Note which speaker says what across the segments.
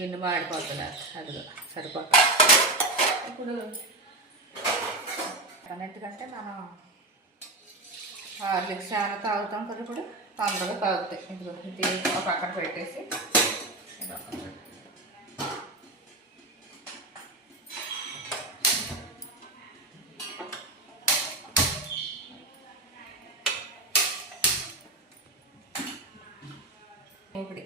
Speaker 1: గిన్నె మాడిపోతుంది అదిగో సరిపోతుంది ఇప్పుడు ఎందుకంటే మనం హార్లిక్స్ చాలా తాగుతాం కదా ఇప్పుడు. తొందరగా తాగుతాయి. ఇప్పుడు ఇది ఒక పక్కన పెట్టేసి. ఇప్పుడు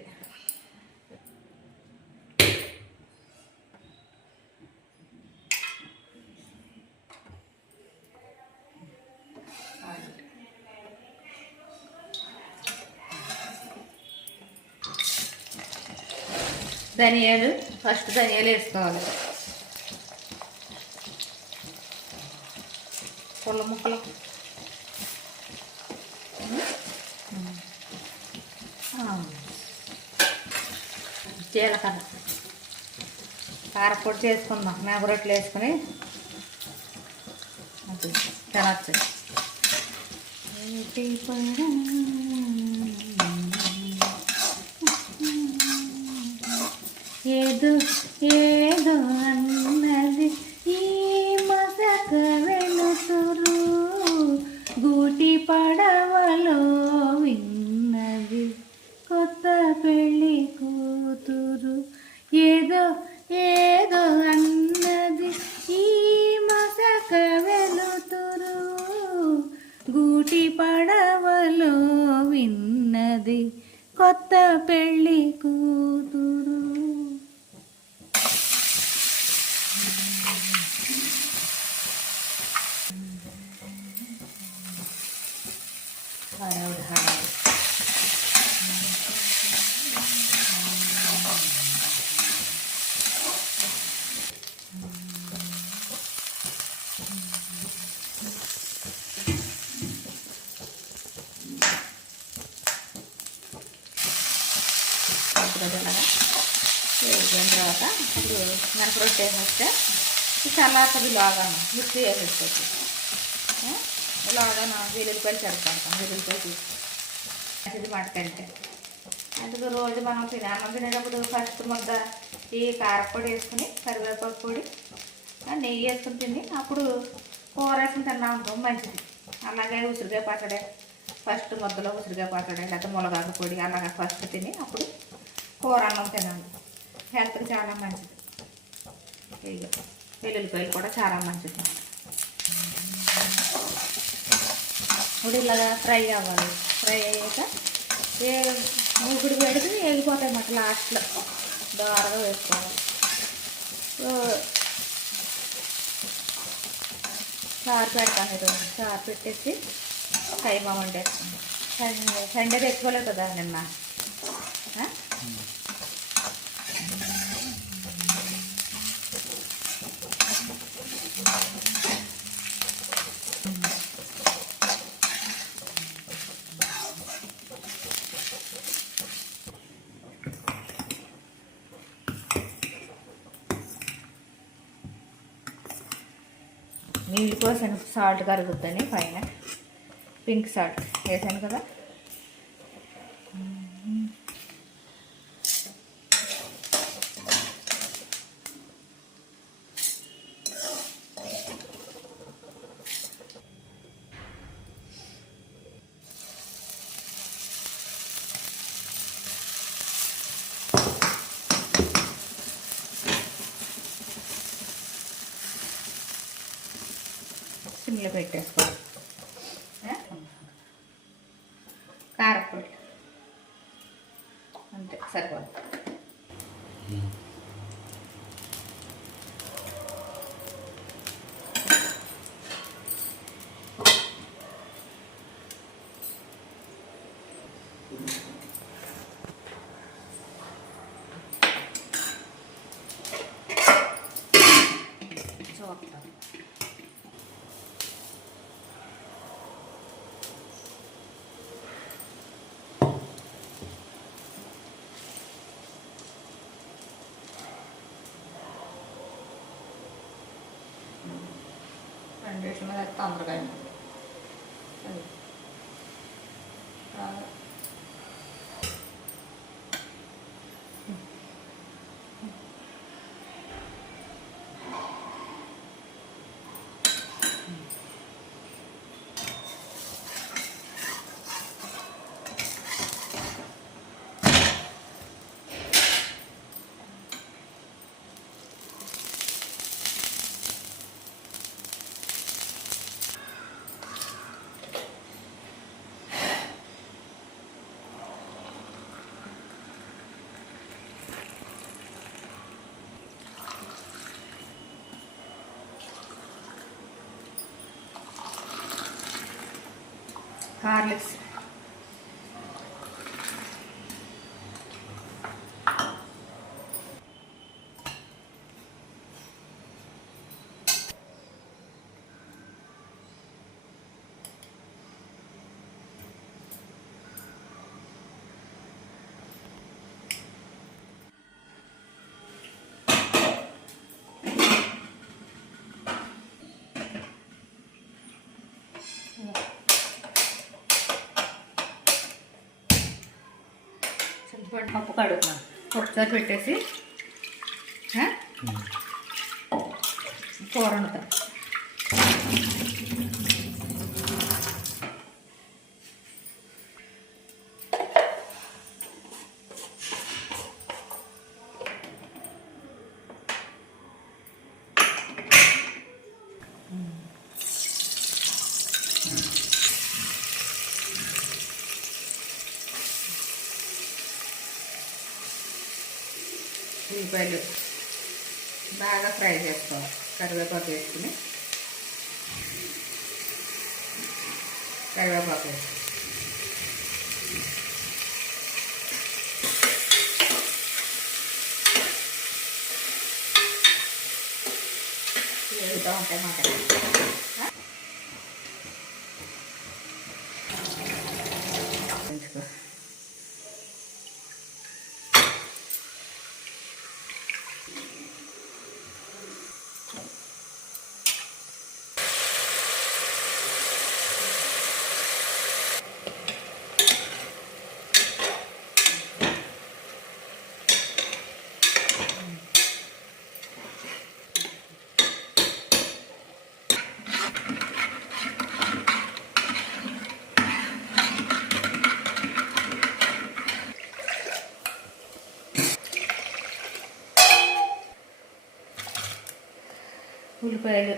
Speaker 1: ధనియాలు. ఫస్ట్ ధనియాలు వేసుకోవాలి. పుల్ల ముక్కలు. జీలకర్ర. కారపొడి చేసుకుందాం. మేగరొట్లు వేసుకుని. తినచ్చు. ఏదో ఏదో అన్నది ఈ మసక వెలుతురు. గూటి పడవలో విన్నది కొత్త పెళ్ళి కూతురు. ఏదో ఏదో అన్నది ఈ మసక వెలుతురు. గూటి పడవలో విన్నది కొత్త పెళ్ళి కూతురు. హడావుడి హడావుడి కొద్దిగా ఇలాగా వేగిన తర్వాత ఇప్పుడు మనకు రొట్టె వేసేస్తే ఈ చల్లారుతుంది లాగా మిక్సీ వేసేసుకోవచ్చు. లాగా వెల్లుల్లిపాయలు సరిపడతాం వెల్లుల్లిపాయలు తీసి మంచిది మటకంటే అందుకు రోజు మనం తినే అన్నం తినేటప్పుడు ఫస్ట్ ముద్ద ఈ కారపొడి వేసుకుని కరివేపాకు పొడి నెయ్యి వేసుకుని తిని అప్పుడు కూర వేసుకుని తిన్నా ఉంటాం మంచిది. అలాగే ఉసిరికాయ పచ్చడి ఫస్ట్ ముద్దలో ఉసిరికాయ పచ్చడి లేకపోతే మునగాకు పొడి అలాగా ఫస్ట్ తిని అప్పుడు కూర అన్నం తినాలి హెల్త్కి చాలా మంచిది. ఇక వెల్లుల్లిపాయలు కూడా చాలా మంచిది. ఇప్పుడు ఇలాగా ఫ్రై అవ్వాలి. ఫ్రై అయ్యాక ఏ మూగుడు పెడితే వేగిపోతాయి మాట లాస్ట్లో. దారగా వేసుకోవాలి. చారు పెడతాను ఈరోజు. చారు పెట్టేసి కైమా వండేస్తాను సండే సండే తెచ్చుకోలేదు కదా నిన్న. నీళ్ళు సాల్ట్ కరుగుద్దని పైన. పింక్ సాల్ట్ వేసాను కదా. ఇట్లా పెట్టేసుకోవాలి. ఆ? కారపొడి. అంతే సరిపోతుంది హార్లిక్స్ చింతపండు పప్పు కడుగుతున్నాను ఒకసారి పెట్టేసి? కూర వండుతాను ఉల్లిపాయలు బాగా ఫ్రై చేసుకోవాలి. కరివేపాకు వేసుకుని. కరివేపాకు వేసుకుని. వేగుతూ ఉంటాయి మాట ఉల్లిపాయలు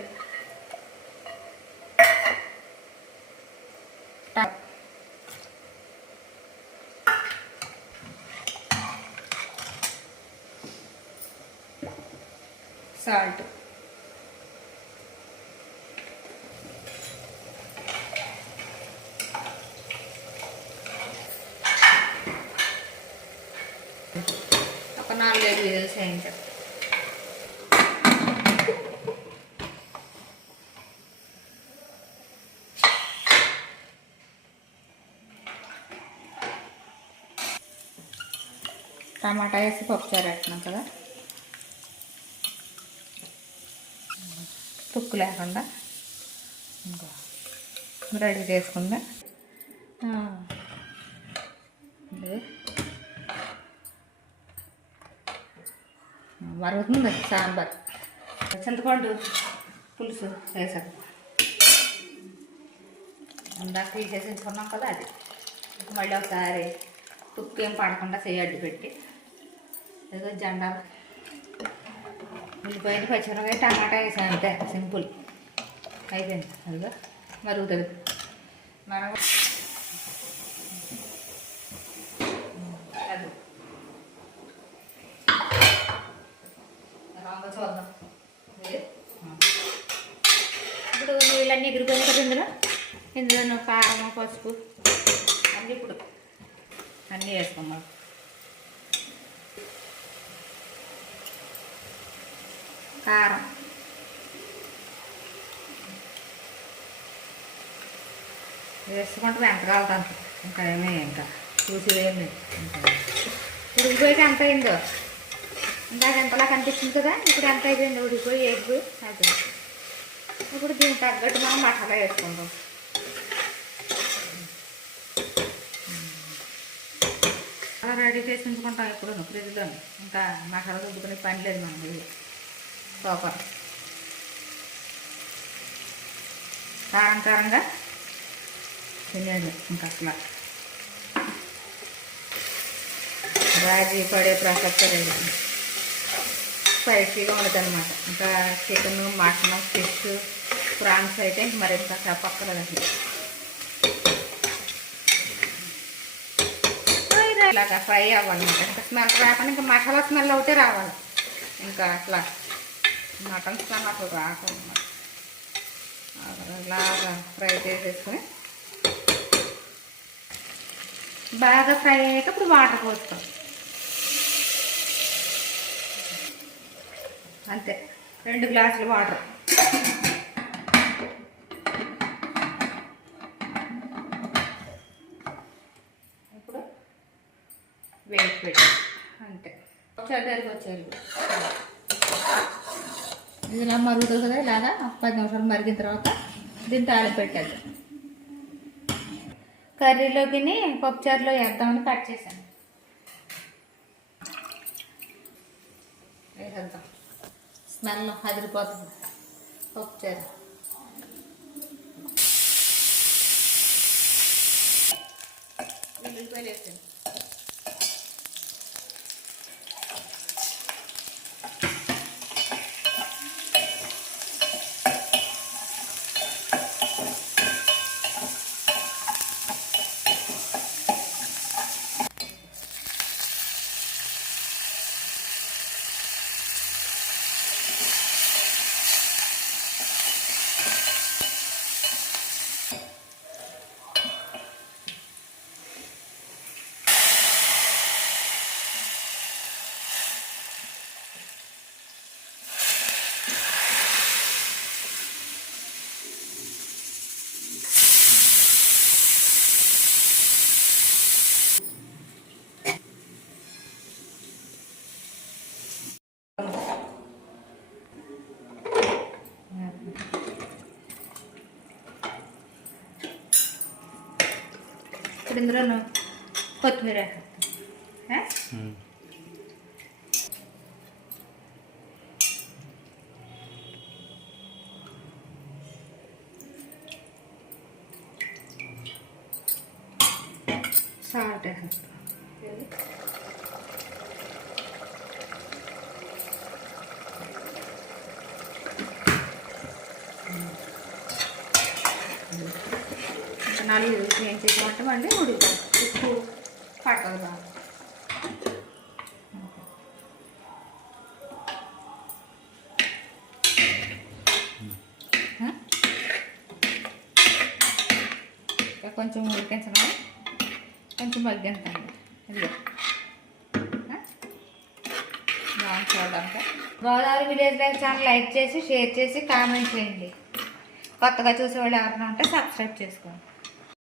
Speaker 1: సాల్ట్. ఒక నాలుగైదు విజిల్స్ వేయించాలి టమాటా వేసి పప్పుచారు పెట్టినాం కదా. తుక్కు లేకుండా. రెడీ చేసుకుందా. మరుగుతుంది సాంబార్. చింతపండు పులుసు వేసాను ఇందాక తీసేసి ఉంచుకున్నాం కదా అది. మళ్ళీ ఒకసారి తుక్కు ఏం పడకుండా చేయి అడ్డు పెట్టి ఏదో జెండా ఉల్లిపాయలు పచ్చిమిరపకాయ టమాటా వేసాను అంతే సింపుల్. అయిపోయింది. అదిగో మరుగుతుంది. మనం అది రాంగ చూద్దాం. ఇప్పుడు నీళ్ళన్నీ ఎగిరిపోయినాయి కదా ఇందులో? ఇందులో కారం పసుపు. అన్నీ ఇప్పుడు. అన్నీ వేసుకున్నాం కారం వేసుకుంటే ఎంత కాలుతాను ఇంకా ఏమీ ఇంకా చూసేదేమి ఇంకా ఉడికిపోయి ఎంత అయిందో ఇందాక ఎంతలా కనిపిస్తుంది కదా ఇప్పుడు ఎంత అయిపోయింది ఉడికిపోయి వేగిపోయి అయిపోయింది ఇప్పుడు దీనికి తగ్గట్టు మనం మసాలా వేసుకుంటాం అలా రెడీ చేసి ఉంచుకుంటాం ఇప్పుడు ఫ్రిడ్జ్లో ఇంకా మసాలా రుబ్బుకునే పని లేదు మనం ప్రాపర్ కారం కారంగా తినేది ఇంకా అసలు రాజీ పడే ప్రసక్తి లేదు. స్పైసీగా ఉండదు అనమాట ఇంకా చికెన్ మటన్ ఫిష్ ప్రాన్స్ అయితే ఇంక మరి ఇంకా చెప్పక్కర్లేదు అసలు ఇలాగా ఫ్రై అవ్వాలన్నమాట ఇంకా స్మెల్ రాకుండా ఇంకా మసాలా స్మెల్ ఒకటే రావాలి. ఇంకా అట్లా. మటన్ స్మెల్ అసలు రాకూడదు ఫ్రై చేసేసుకుని బాగా ఫ్రై అయ్యాక ఇప్పుడు వాటర్ పోస్తాం. అంతే. రెండు గ్లాసులు వాటర్. ఇప్పుడు వేసి పెట్టి. అంతే. చద్దరికి వచ్చేది ఇది ఇలా మరుగుతుంది కదా ఇలాగా పది నిమిషాలు మరిగిన తర్వాత దీన్ని తాళి పెట్టేది కర్రీలోకి పప్పుచారులో వేద్దామని కట్ చేశాను. వేసేద్దాం. స్మెల్ అదిరిపోతుంది. పప్పుచారు ఉల్లిపాయలు వేసాను ఇప్పుడు ఇందులో కొత్తిమీర వేసేస్తాం. ఏ? సాల్ట్ వేసేస్తాం. ఇంకా నాలుగు ఏం ఉప్పు పట్టదు బాగా. కొంచెం ఉడికించడం కొంచెం మగ్గించండి ఇదిగో. బాగుంది చూడడానికి. Godavari village life channel like చేసి షేర్ చేసి కామెంట్ చేయండి. కొత్తగా చూసేవాళ్ళు ఎవరైనా ఉంటే సబ్స్క్రైబ్ చేసుకోండి.